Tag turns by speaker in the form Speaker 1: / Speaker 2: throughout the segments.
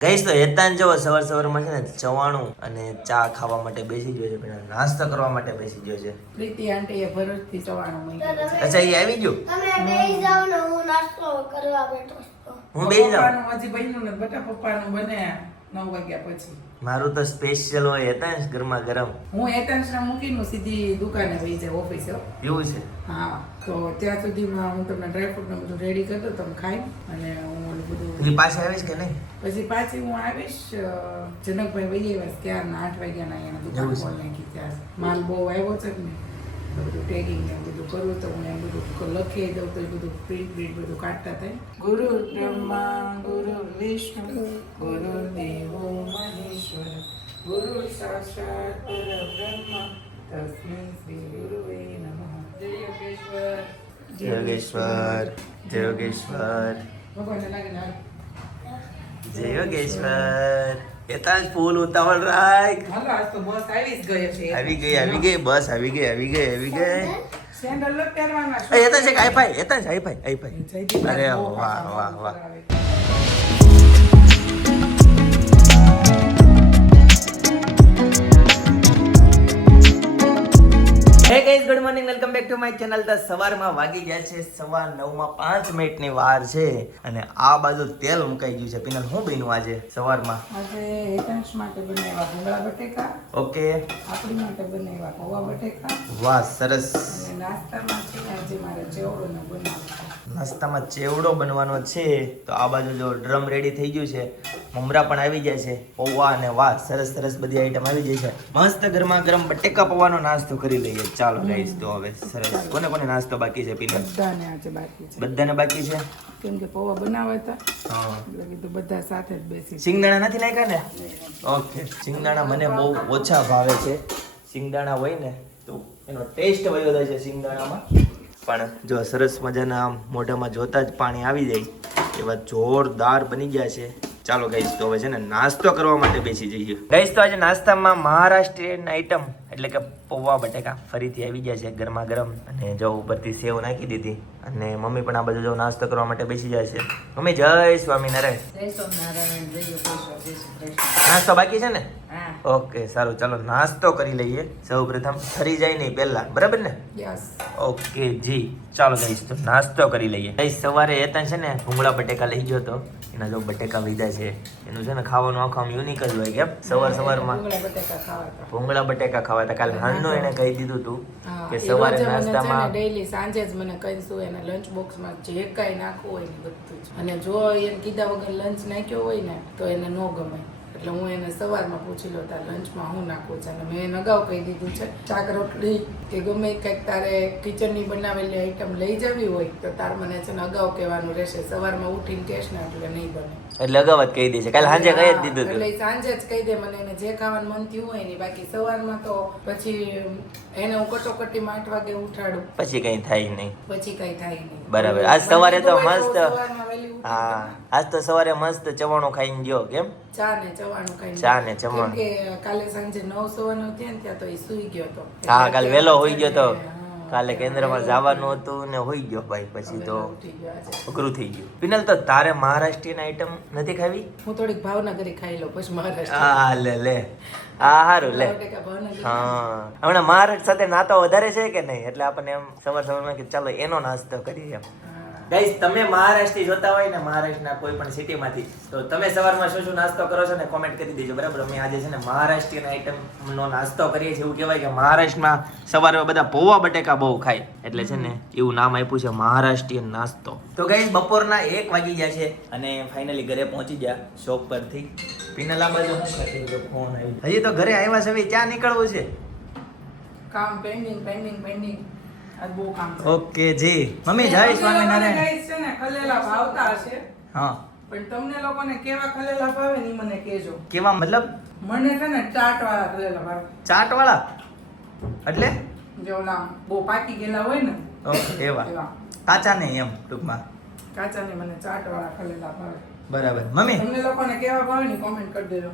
Speaker 1: ગઈશ તો હેતાન જેવો સવાર સવારમાં છે ને ચવાણું અને ચા ખાવા માટે બેસી ગયો છે પેલા નાસ્તો કરવા માટે બેસી ગયો છે.
Speaker 2: પ્રીતિ આંટીએ થી ચવાણું મૂક્યું
Speaker 1: અચ્છા એ આવી ગયું?
Speaker 3: તમે બેસી જાવ ને હું નાસ્તો કરવા બેઠો છું.
Speaker 1: હું બેસી જાવ
Speaker 2: પપ્પાનું હજી બન્યું ને બટા પપ્પાનું બને નવ વાગ્યા પછી.
Speaker 1: મારું તો સ્પેશિયલ હોય હેતાંશ ગરમા ગરમ.
Speaker 2: હું એટેન્શન મૂકીને સીધી દુકાને વહી જાય ઓફિસે
Speaker 1: એવું છે?
Speaker 2: હા તો ત્યાં સુધીમાં હું તમને ડ્રાયફ્રૂટ ને બધું રેડી કરી દઉં તમે ખાઈ અને હું ઓલું બધું
Speaker 1: પછી આવીશ કે નહીં?
Speaker 2: પછી પાછી હું આવીશ જનકભાઈ વહી આવ્યા ક્યારના આઠ વાગ્યાના એના દુકાન ખોલી નાખી ત્યાં. માલ બહુ આવ્યો છે ને બધું ટેગિંગ ને બધું કરું તો હું એમ બધું લખી દઉં તો એ બધું પ્રિન્ટ પ્રિન્ટ બધું કાઢતા થાય. ગુરુ બ્રહ્મા ગુરુ વિષ્ણુ ગુરુ દેવો મહેશ્વર. ગુરુ સાક્ષાત પરબ્રહ્મ. તસ્મૈ શ્રી ગુરુવે નમઃ. જય યોગેશ્વર.
Speaker 1: જય યોગેશ્વર. જય યોગેશ્વર.
Speaker 2: ભગવાનને લાગે ને
Speaker 1: જય યોગેશ્વર. હેતાંશ ફૂલ ઉતાવળ રાખ.
Speaker 2: હાલો આજ તો બસ આવી જ ગયો છે.
Speaker 1: આવી ગઈ આવી ગઈ બસ આવી ગઈ આવી ગઈ આવી ગઈ.
Speaker 2: સેન્ડલ લો પહેરવાના
Speaker 1: એ હેતાંશ એક high five Hetansh high five high five.
Speaker 2: Jaydeep
Speaker 1: અરે વાહ વાહ વાહ. Hey guys good morning welcome back to my channel તો સવારમાં વાગી ગયા છે સવા નવમાં પાંચ મિનિટની વાર છે અને આ બાજુ તેલ મુકાઈ ગયું છે. પિનલ હું બન્યું આજે સવારમાં?
Speaker 2: આજે હેતાંશ માટે બનાવ્યા ભૂંગળા બટેકા.
Speaker 1: ઓકે.
Speaker 2: આપણી માટે બનાવ્યા પૌવા બટેકા.
Speaker 1: વાહ સરસ.
Speaker 2: નાસ્તામાં છે આજે મારે ચેવડો ને બનાવતા
Speaker 1: નાસ્તામાં ચેવડો બનવાનો છે તો આ બાજુ જો ડ્રમ રેડી થઈ ગયું છે મમરા પણ આવી જાય છે. પૌવા અને વાહ સરસ સરસ બધી આઈટમ આવી જાય છે. મસ્ત ગરમા ગરમ બટેકા પૌવાનો નાસ્તો કરી લઈએ. ચાલો ગાઈસ તો હવે સરસ. કોને કોને નાસ્તો બાકી છે પીને?
Speaker 2: બધાને આજે બાકી છે.
Speaker 1: બધાને બાકી છે?
Speaker 2: કેમ કે પૌવા બનાવતા
Speaker 1: હા.
Speaker 2: એટલે કીધું બધા સાથે જ બેસી
Speaker 1: સિંગદાણા નથી નાખ્યા ને? ઓકે સિંગદાણા મને બહુ ઓછા ભાવે છે. સિંગદાણા હોય ને તો એનો ટેસ્ટ વયો જાય છે સિંગદાણામાં પણ જો સરસ મજાના આમ મોઢામાં જોતા જ પાણી આવી જાય એવા જોરદાર બની ગયા છે. ચાલો ગઈશ તો હવે છે ને નાસ્તો કરવા માટે બેસી જઈએ. ગઈશ તો આજે નાસ્તામાં મહારાષ્ટ્રીયન આઈટમ એટલે કે પૌવા બટેકા ફરીથી આવી ગયા છે ગરમા ગરમ. અને જો ઉપરથી સેવ નાખી દીધી અને મમ્મી પણ આ બધું જો નાસ્તો કરવા માટે બેસી જાય છે. મમ્મી જય સ્વામિનારાયણ. નાસ્તો બાકી છે ને? ઓકે સારું. ચાલો નાસ્તો કરી લઈએ. સૌ પ્રથમ ફરી જાય નહીં પહેલા. બરાબર ને? ઓકે જી. ચાલો ગઈશ તો નાસ્તો કરી લઈએ. ગઈશ સવારે હતા છે ને ભૂંગળા બટેકા લઈ ગયો તો. એના જો બટેકા લીધા છે. એનું છે ને ખાવાનું આખું આમ યુનિક જ હોય કેમ? સવાર સવારમાં
Speaker 2: ભૂંગળા બટેકા ખાવા હતા.
Speaker 1: કાલે હાંજનું એને કહી દીધું હતું કે સવારે નાસ્તામાં
Speaker 2: ડેઈલી સાંજે જ મને કહીશું એને લંચ બોક્સમાં જે કાંઈ નાખવું હોય ને બધું જ. અને જો એને કીધા વગર લંચ નાખ્યો હોય ને તો એને ન ગમે. એટલે હું એને સવારમાં પૂછી લો તાર લંચમાં હું નાખું છે? અને મેં એને અગાઉ કહી દીધું છે શાક રોટલી કે ગમે કંઈક તારે કિચનની બનાવેલી આઈટમ લઈ જવી હોય તો તાર મને છે ને અગાઉ કહેવાનું રહેશે. સવારમાં ઉઠીને કહેશ ને એટલે નહીં બને.
Speaker 1: એટલે અગાઉ જ કહી દે છે. કાલે સાંજે કહી જ દીધું
Speaker 2: એટલે સાંજે જ કહી દે મને એને જે ખાવાનું મન થયું હોય ને બાકી સવારમાં તો પછી એને હું કટોકટીમાં આઠ વાગે ઉઠાડું.
Speaker 1: પછી કઈ થાય નહીં.
Speaker 2: પછી કઈ થાય નહીં.
Speaker 1: બરાબર. આજ સવારે તો મસ્ત- હા. આજ તો સવારે મસ્ત ચવાણું ખાઈને ગયો કેમ?
Speaker 2: ચા ને ચવાણું ખાઈને.
Speaker 1: ચા ને ચવાણું.
Speaker 2: કે કાલે સાંજે નવ સવાનું થયા ને ત્યાં તો એ સુઈ ગયો તો.
Speaker 1: હા કાલે વેલો હોઈ ગયો તો. કાલે કેન્દ્રમાં જવાનું હતું ને હોઈ ગયો ભાઈ પછી તો. અઘરું થઈ ગયું. પિનલ તો તારે મહારાષ્ટ્રીયન આઈટમ નથી ખાવી?
Speaker 2: હું થોડીક ભાવનગરી ખાઈ લઉં પછી મહારાષ્ટ્ર
Speaker 1: હા લે લે. આ હારું લે. હા. હમણાં મહારાષ્ટ્ર સાથે નાતો વધારે છે કે નહીં? એટલે આપણને એમ સવાર સવારમાં કે ચાલો એનો નાસ્તો કરીએ એમ.
Speaker 2: હા.
Speaker 1: ગાઈઝ તમે મહારાષ્ટ્રથી જોતા હોય ને મહારાષ્ટ્રના કોઈ પણ સિટીમાંથી તો તમે સવારમાં શું શું નાસ્તો કરો છો ને કોમેન્ટ કરી દેજો બરાબર? અમે આજે છે ને મહારાષ્ટ્રીયન આઈટમનો નાસ્તો કરીએ છીએ. એવું કહેવાય કે મહારાષ્ટ્રમાં સવારે બધા પૌવા બટેકા બહુ ખાય. એટલે છે ને એવું નામ આપ્યું છે મહારાષ્ટ્રીયન નાસ્તો. તો ગાઈઝ બપોરના એક વાગી ગયા છે અને ફાઇનલી ઘરે પહોંચી ગયા શોપ પરથી. પિનલા બાજુ શું કરતી ફોન આવ્યો હજી તો ઘરે આવ્યા છે ક્યાં નીકળવું છે?
Speaker 2: કામ પેન્ડિંગ પેન્ડિંગ પેન્ડિંગ.
Speaker 1: ઓકે જી. મમ્મી જય સ્વામિનારાયણ.
Speaker 2: છે ને ખલેલા ભાવતા હશે.
Speaker 1: હા.
Speaker 2: પણ તમને લોકોને કેવા ખલેલા ભાવે ને મને કહેજો.
Speaker 1: કેવા મતલબ?
Speaker 2: મને છે ને ચાટ વાળા ખલેલા ભાવે.
Speaker 1: ચાટ વાળા એટલે?
Speaker 2: જે ઓલા બહુ પાકી ગયેલા હોય ને
Speaker 1: ઓકે એવા. કાચા નહીં એમ ટૂંકમાં.
Speaker 2: કાચા નહીં મને ચાટ વાળા ખલેલા ભાવે.
Speaker 1: બરાબર. મમ્મી?
Speaker 2: તમને લોકોને કેવા ભાવે ને કોમેન્ટ કરી દેજો.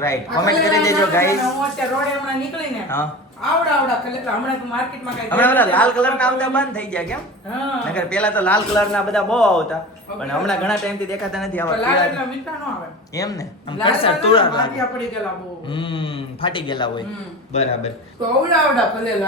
Speaker 1: રાઈટ કોમેન્ટ કરી દેજો ગાઈસ
Speaker 2: હું અત્યારે રોડે હમણાં નીકળીને
Speaker 1: હા.
Speaker 2: આવડા આવડા કલર હમણાં માર્કેટમાં કઈ
Speaker 1: હમણાં લાલ કલર ના આવતા બંધ થઈ ગયા કેમ?
Speaker 2: હા.
Speaker 1: પેલા તો લાલ કલર ના બધા બહુ આવતા. પણ હમણાં ઘણા ટાઈમથી દેખાતા નથી આવા
Speaker 2: લાલ એટલે મીઠા નો આવે.
Speaker 1: એમ ને? આમ
Speaker 2: લાલ
Speaker 1: કડસર લાગે
Speaker 2: પડી ગયેલા બહુ
Speaker 1: હમ ફાટી ગયેલા હોય. બરાબર.
Speaker 2: તો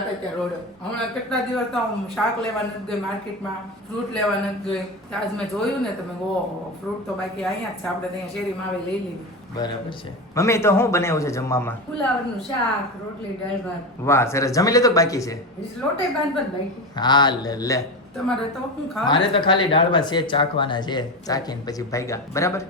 Speaker 2: હતા ત્યાં રોડ. હમણાં કેટલા દિવસ તો હું શાક લેવા નથી ગઈ માર્કેટમાં ફ્રૂટ લેવા નથી ગઈ. આજ મેં જોયું ને તમે ઓહો ફ્રૂટ તો બાકી અહીંયા જ છે. આપણે ત્યાં શેરીમાં આવી લઈ લીધી.
Speaker 1: બરાબર છે. મમ્મી તો શું બનાવ્યું છે જમવામાં?
Speaker 4: ફુલાવરનું શાક રોટલી દાળ ભાત.
Speaker 1: વાહ સરસ. જમી કે બાકી છે?
Speaker 4: લોટે બાંધ બાંધ બાકી.
Speaker 1: હા લે લે.
Speaker 2: તમારે તો શું
Speaker 1: મારે તો ખાલી દાળ ભાત છે ચાખવાના છે. ચાખીને પછી ભાગ્યા. બરાબર?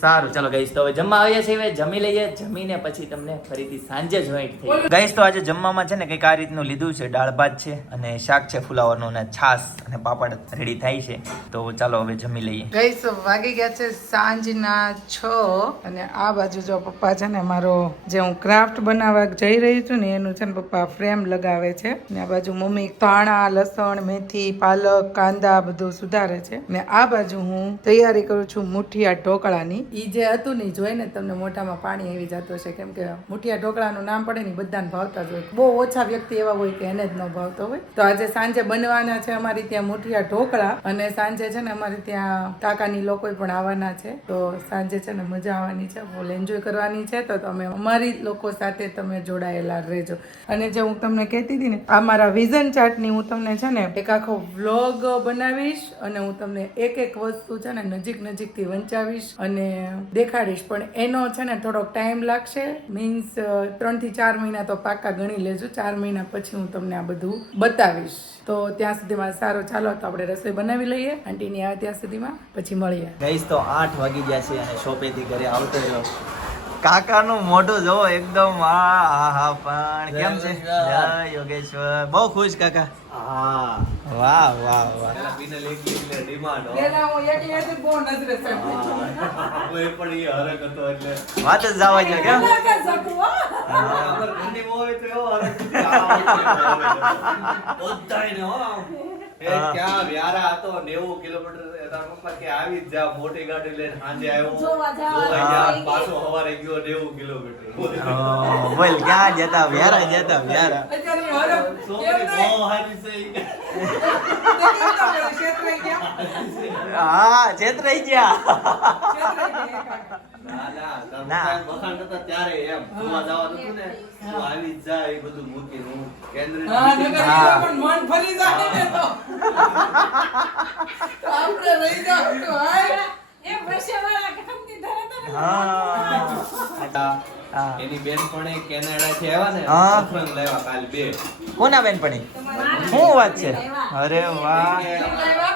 Speaker 1: સારું ચાલો ગઈશ તો હવે જમવા આવ્યા છીએ હવે. જમી લઈએ જમીને પછી તમને ફરીથી સાંજે જોઈન્ટ થઈ ગઈશ તો આજે જમવામાં છે ને કંઈક આ રીતનું લીધું છે. દાળ ભાત છે અને શાક છે ફુલાવરનું અને છાસ અને પાપડ રેડી થાય છે. તો ચાલો હવે જમી લઈએ.
Speaker 2: ગઈસ વાગી ગયા છે સાંજના છ અને આ બાજુ જો પપ્પા છે ને મારો જે હું ક્રાફ્ટ બનાવવા જઈ રહી છું ને એનું છે ને પપ્પા ફ્રેમ લગાવે છે. ને આ બાજુ મમ્મી ધાણા લસણ મેથી પાલક કાંદા બધું સુધારે છે. ને આ બાજુ હું તૈયારી કરું છું મુઠિયા ઢોકળાની. ઈ જે હતું ને જોઈને તમને મોટામાં પાણી આવી જતું હશે. કેમ કે મુઠિયા ઢોકળાનું નામ પડે ને બધાને ભાવતા જ હોય. બહુ ઓછા વ્યક્તિ એવા હોય કે એને જ ન ભાવતો હોય. તો આજે સાંજે બનવાના છે અમારી ત્યાં મુઠિયા ઢોકળા અને સાંજે છે ને અમારી ત્યાં કાકાની લોકો પણ આવવાના છે. તો સાંજે છે ને મજા આવવાની છે, ફૂલ એન્જોય કરવાની છે. તો તમે અમારી લોકો સાથે તમે જોડાયેલા રહેજો. અને જે હું તમને કહેતી હતી ને, આ મારા વિઝન ચાર્ટની હું તમને છે ને એક આખો વ્લોગ બનાવીશ અને હું તમને એક એક વસ્તુ છે ને નજીક નજીકથી વંચાવીશ. અને દેખાડીશ. પણ એનો છે ને થોડોક ટાઈમ લાગશે. મીન્સ ત્રણથી ચાર મહિના તો પાક્કા ગણી લેજો. ચાર મહિના પછી હું તમને આ બધું બતાવીશ. તો ત્યાં સુધીમાં સારો ચાલો, તો આપણે રસોઈ બનાવી લઈએ. આંટીની આવે ત્યાં સુધીમાં. પછી મળીએ.
Speaker 1: ગઈશ તો આઠ વાગી ગયા છે અને શોપેથી ઘરે આવતો રહ્યો. કાકાનું મોઢું જો એકદમ આ હા હા પણ કેમ છે? જય યોગેશ્વર. બહુ ખુશ કાકા. વાહ વાહ વાહ.
Speaker 2: પેલા હું. એકલી હતી બહુ નજરે
Speaker 1: વાત જ જવા કેમ હા.
Speaker 5: ક્યાં વ્યારા હતો? નેવું કિલોમીટર તારા પપ્પા કે આવી જ જા મોટી ગાડી લઈને સાંજે આવ્યો. પાછો સવારે ગયો નેવું કિલોમીટર.
Speaker 1: બોલ ક્યાં જતા વ્યારા જતા વ્યારા. હા છેતરાઈ ગયા.
Speaker 5: એની બેનપણી કેનેડાથી આવ્યા ને
Speaker 1: હા.
Speaker 5: સફરંગ લાવ્યા કાલ બે.
Speaker 1: કોના બેનપણી? શું વાત છે? અરે વાહ.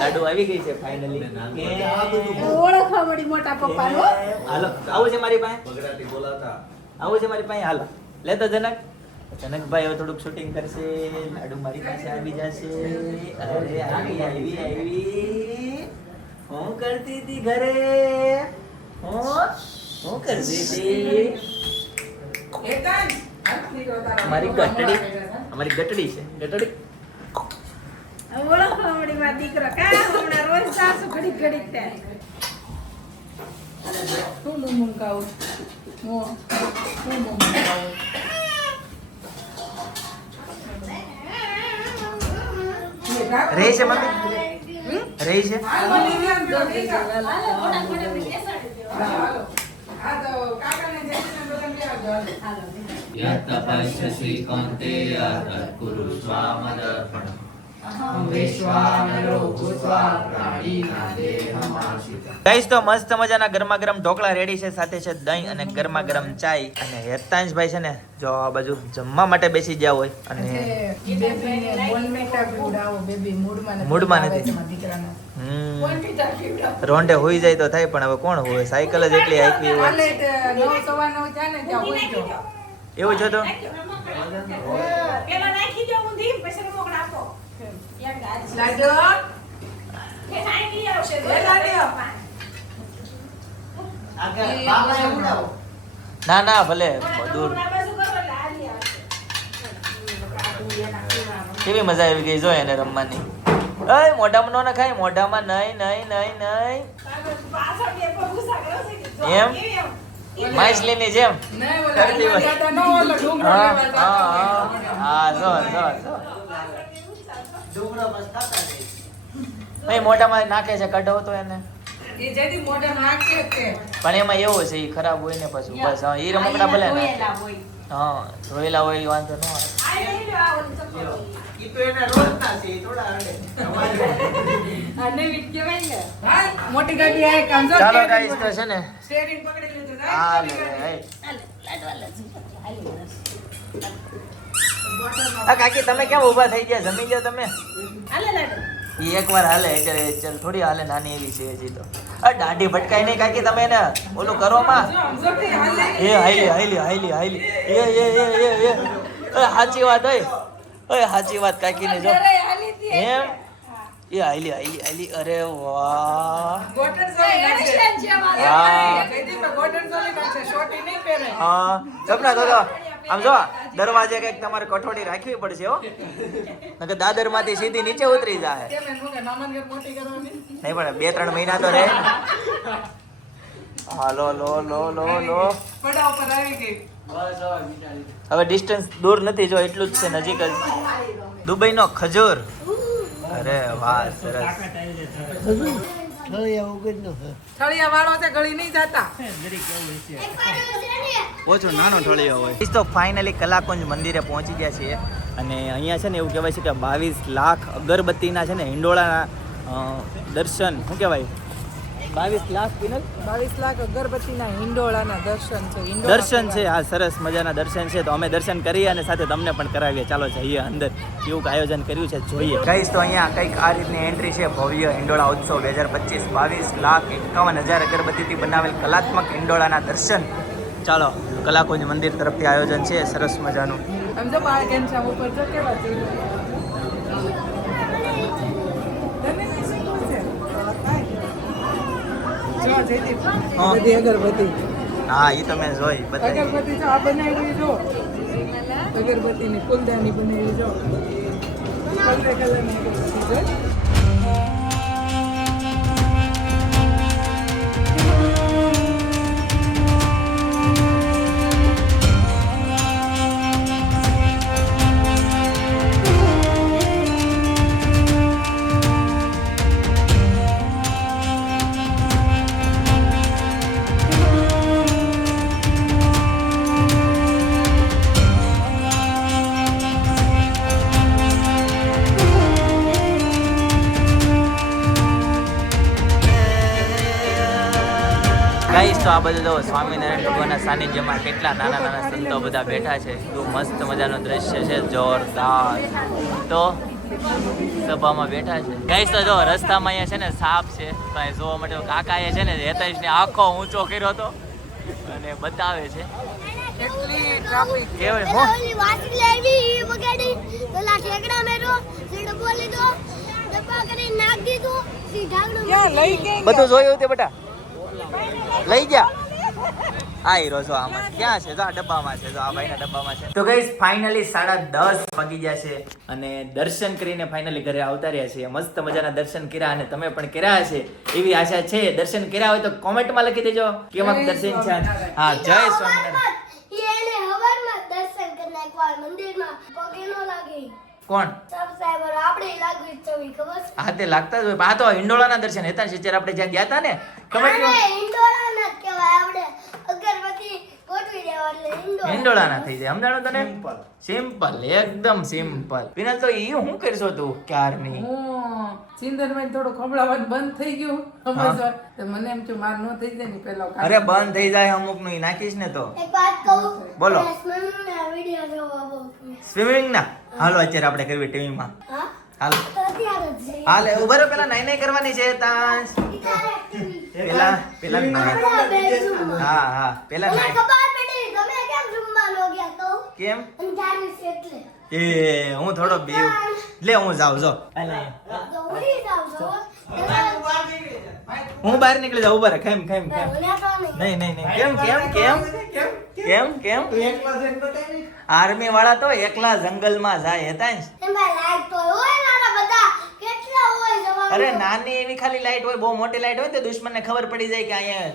Speaker 1: લાડુ આવી ગઈ છે ફાઇનલી
Speaker 4: ઓળખવા મળી મોટા પપ્પાનો.
Speaker 1: હાલો આવું છે મારી પાસે? આવું છે મારી પાસે? હાલો. લેતો જનક. જનકભાઈ હવે થોડુંક શૂટિંગ કરશે લાડુ મારી પાસે આવી જશે. અરે આવી આવી આવી. હું કરતી હતી ઘરે. હું
Speaker 2: તારા.
Speaker 1: અમારી ગટડી. અમારી ગટડી છે. ગટડી.
Speaker 4: ઓળખવા મળી મારા દીકરો કા? હમણાં રોજ સાસુ થાય
Speaker 2: શું મુમુમ ખાવું? હું શું?
Speaker 1: રહી છે મમ્મી? રહી છે
Speaker 2: હાલ બની ગયા ને પેલો ટીકા.
Speaker 4: મોટા મોટા બેસાડી દેવા
Speaker 2: હાલો. આ તો કાકાને જઈને બધાને લઈ આવજો, હાલો.
Speaker 1: ગાઈસ તો મસ્ત મજાના ગરમા ગરમ ઢોકળા રેડી છે સાથે છે દહીં અને ગરમા ગરમ ચાય. અને હેતાંશભાઈ છે ને જો આ બાજુ જમવા માટે બેસી ગયા હોય અને
Speaker 2: મૂડમાં નથી.
Speaker 1: રોંઢે હોઈ જાય તો થાય પણ હવે કોણ હોય સાયકલ જ એટલી હાંકવી હોય. એવું છે તો?
Speaker 2: એ
Speaker 1: ના ના ભલે દૂર. કેવી મજા આવી ગઈ જો એને રમવાની. અય મોઢામાં ન ખાય મોઢામાં નહીં નહીં નહીં નહીં.
Speaker 4: જો
Speaker 1: એમ?
Speaker 4: કેવી
Speaker 2: ની જેમ
Speaker 1: હા હા હા હા જો જો. જો ભાઈ મોઢામાં નાખે છે કઢો તો એને
Speaker 2: એ જેથી મોઢામાં નાખે તે.
Speaker 1: પણ એમાં એવું છે એ ખરાબ હોય ને પછી બસ હા એ રમકડા ભલે ને હા ધોયેલા હોય એ વાંધો ન આવે
Speaker 2: મોટી ગાડી કામ
Speaker 1: ચાલો ગાઈસ તો છે ને
Speaker 2: steering પકડી લીધું
Speaker 1: હા લે લે, આ કાકી તમે કેમ ઊભા થઈ ગયા? જમી ગયા તમે. ઈ એકવાર હાલે એટલે ચાલ થોડી હાલે નાની એવી છે હજી તો. દાઢી ભટકાય નહીં કાકી તમે એને? ઓલું કરો માં. એ હાઈલી હાઈલી હાઈલી હાઈલી એ એ એ એ એ. એ સાચી વાત હોય. ઓય સાચી વાત
Speaker 2: કાકી ને જો
Speaker 1: એમ? એ હાઈલી હાઈલી હાઈલી અરે વાહ.
Speaker 2: ગોટન
Speaker 1: હા.
Speaker 2: જયદીપભાઈ ગોટન
Speaker 1: આમ જો દરવાજે કંઈક તમારે કઠોડી રાખવી પડશે હો. નકર દાદરમાંથી સીધી નીચે ઉતરી જાય? નહીં પણ બે ત્રણ મહિના તો રે. હાલો લો લો લો લો લો.
Speaker 2: પડા ઉપર આવી ગઈ.
Speaker 1: હવે ડિસ્ટન્સ દૂર નથી જો એટલું જ છે નજીક જ. દુબઈ નો ખજૂર. અરે વાહ સરસ.
Speaker 2: થળિયા વાળો છે ગળી નહીં જાતા.
Speaker 1: ઓછો નાનો ઠળિયો હોય. તો ફાઇનલી કલાકુંજ મંદિરે પહોંચી ગયા છીએ. અને અહીંયા છે ને એવું કહેવાય છે કે બાવીસ લાખ અગરબત્તીના છે ને હિંડોળાના દર્શન શું કહેવાય? બાવીસ લાખ પિનલ
Speaker 2: બાવીસ લાખ અગરબત્તીના હિંડોળાના દર્શન છે
Speaker 1: દર્શન છે આ સરસ મજાના દર્શન છે. તો અમે દર્શન કરીએ અને સાથે તમને પણ કરાવીએ. ચાલો જઈએ અંદર. કેવું આયોજન કર્યું છે જોઈએ. કહીશ તો અહીંયા કંઈક આ રીતની એન્ટ્રી છે ભવ્ય હિંડોળા ઉત્સવ બે હજાર પચીસ. બાવીસ લાખ એકાવન હજાર અગરબત્તીથી બનાવેલ કલાત્મક હિંડોળાના દર્શન. ચાલો કલાકુંજ મંદિર તરફથી આયોજન છે સરસ મજાનું.
Speaker 2: સમજો બાળક ઉપર જો કેવા છે. તને નહીં શું છે? જો જયદીપ,
Speaker 1: હા.
Speaker 2: બધી અગરબત્તી.
Speaker 1: હા એ તો મેં જોઈ બતાવી
Speaker 2: અગરબત્તી જો આ બનાવી જો અગરબત્તીની ફૂલદાની બનાવી જો કલરે કલરની અગરબત્તી જો
Speaker 1: ગાઈસ તો સ્વામિનારાયણ ભગવાનના સાનિધ્યમાં કેટલા નાના નાના સંતો બધા બેઠા છે. એવું મસ્ત મજાનું દ્રશ્ય છે જોરદાર. તો સભામાં બેઠા છે. ગઈ તો જો રસ્તામાં અહીંયા છે ને સાપ છે તો અહીં જોવા માટે કાકાએ છે ને હેતાઈશને આખો ઊંચો કર્યો હતો અને બતાવે છે.
Speaker 2: કેટલી ટ્રાફિક
Speaker 1: કેવું
Speaker 3: વગાડી, પેલા ઠેકડા બોલી દો, કરી નાખ દીધું,
Speaker 1: બધું જોયું તે બેટા? લઈ ગયા? આ હીરો આમાં. ક્યાં છે? જો આ ડબ્બામાં છે જો આ ભાઈના ડબ્બામાં છે. તો ગઈસ ફાઇનલી સાડા દસ વાગી ગયા છે અને દર્શન કરીને ફાઇનલી ઘરે આવતા રહ્યા છે મસ્ત મજાના દર્શન કર્યા અને તમે પણ કર્યા હશે એવી આશા છે. દર્શન કર્યા હોય તો કોમેન્ટમાં લખી દેજો કેવા દર્શન છે. હા જય સ્વામિનારાયણ.
Speaker 3: ઈ એને હવારમાં દર્શન કરી નાખ્યા હોય મંદિરમાં પગે નો લાગે.
Speaker 1: કોણ? હા તે લાગતા જ હોય. પણ આ તો હિંડોળાના દર્શન હતા સિત્તેર આપણે જ્યાં ગયા હતા ને ખબર હિંડોળાના થઈ જાય. સમજાણું તને? સિમ્પલ એકદમ સિમ્પલ તો એ હું કરશો તું ક્યારની?
Speaker 2: હું સિંદરમાં થોડું ખબડાવવાનું બંધ થઈ ગયું. સમજવા તો મને એમ કે માર ન થઈ જાય ને પેલા
Speaker 1: અરે બંધ થઈ જાય અમુકનું ઈ નાખીશ ને તો.
Speaker 3: એક વાત કહું?
Speaker 1: બોલો. સ્વિમિંગ ના હાલો અત્યારે આપણે કરવી ટીવી માં
Speaker 3: હા?
Speaker 1: હાલો. હાલ. ઊભા રહો પેલા નાઈ નાઈ કરવાની છે તાંસ પેલા પેલા. હા હા પેલા
Speaker 3: કેમ રૂમમાં નો ગયા તો?
Speaker 1: કેમ?
Speaker 3: અંધારું છે એટલે.
Speaker 1: એ હું થોડો બીવ લે હું જાઉં જો. હું બહાર નીકળી જાઉં ઊભા કેમ કેમ કેમ
Speaker 3: નહીં.
Speaker 1: નહીં નહીં કેમ કેમ કેમ? કેમ? કેમ આર્મી વાળા તો એકલા જંગલમાં જાય હતા
Speaker 3: જવાનું
Speaker 1: અરે નાની એવી ખાલી લાઈટ હોય બહુ મોટી લાઈટ હોય ને તો દુશ્મનને ખબર પડી જાય કે અહીંયા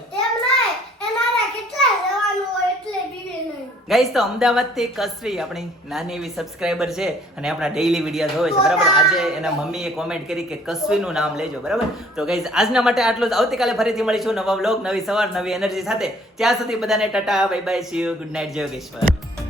Speaker 1: ગાઈસ તો અમદાવાદથી કસવી આપણી નાની એવી સબસ્ક્રાઇબર છે અને આપણા ડેઈલી વીડિયો જોવે છે, બરાબર? આજે એના મમ્મીએ કોમેન્ટ કરી કે કસવીનું નામ લેજો, બરાબર? તો ગાઈસ આજના માટે આટલું જ. આવતીકાલે ફરીથી મળીશું નવા બ્લોગ નવી સવાર, નવી એનર્જી સાથે. ત્યાં સુધી બધાને tata bye bye see you good night Jai Yogeshwar Yogeshwar.